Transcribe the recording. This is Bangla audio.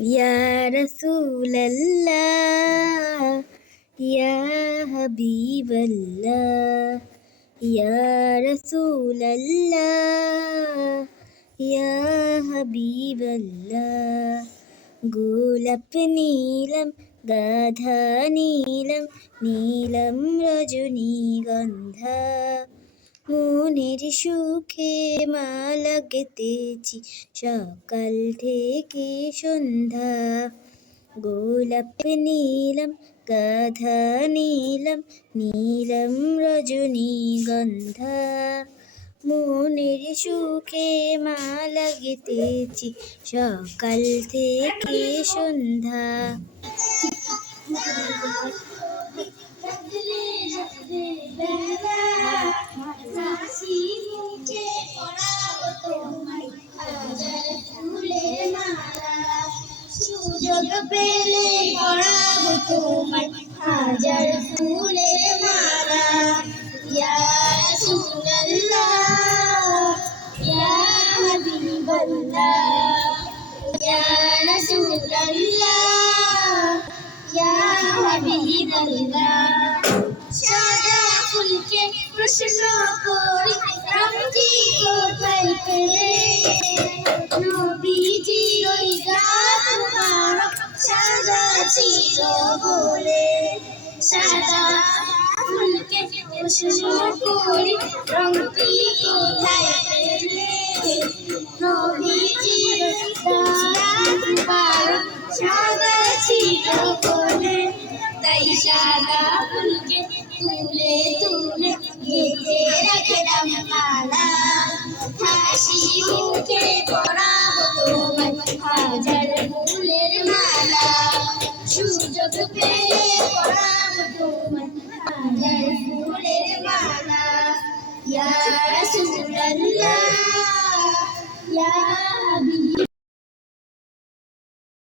يا رسول الله يا حبيب الله يا رسول الله يا حبيب الله গোলাপ নীলম গাধা নীলম নীলম রজনীগন্ধা মনের সুখে মা লাগতেছি সকাল থেকে সন্ধ্যা গোলাপ নীলম গাধা নীলম নীলম রজনীগন্ধা মনের সুখে মা লাগতেছি সকাল থেকে সন্ধ্যা সুযোগ পেলে পরাবো তোমায় হাজার ফুলের মালা ইয়া রাসূলুল্লাহ ইয়া হাবিবাল্লাহ ইয়া রাসূলুল্লাহ ইয়া হাবিবাল্লাহ সাদা ফুলকে প্রশ্ন করি রঙটি কোথায় পেলে নবীজির ওই গাছ মুবারক সাদা ছিল বলে সাদা ফুলকে প্রশ্ন করি রঙটি কোথায় পেলে নবীজির গাছ মুবারক সাদা ছিল বলে তাই সাদা ফুলকে তুলে তুলে গেঁথে রাখলাম মালা হাসি মুখে পরাবো তোমায় হাজার ফুলের মালা সুযোগ পেলে পরাবো তোমায় হাজার ফুলের মালা ইয়া রাসূলুল্লাহ ইয়া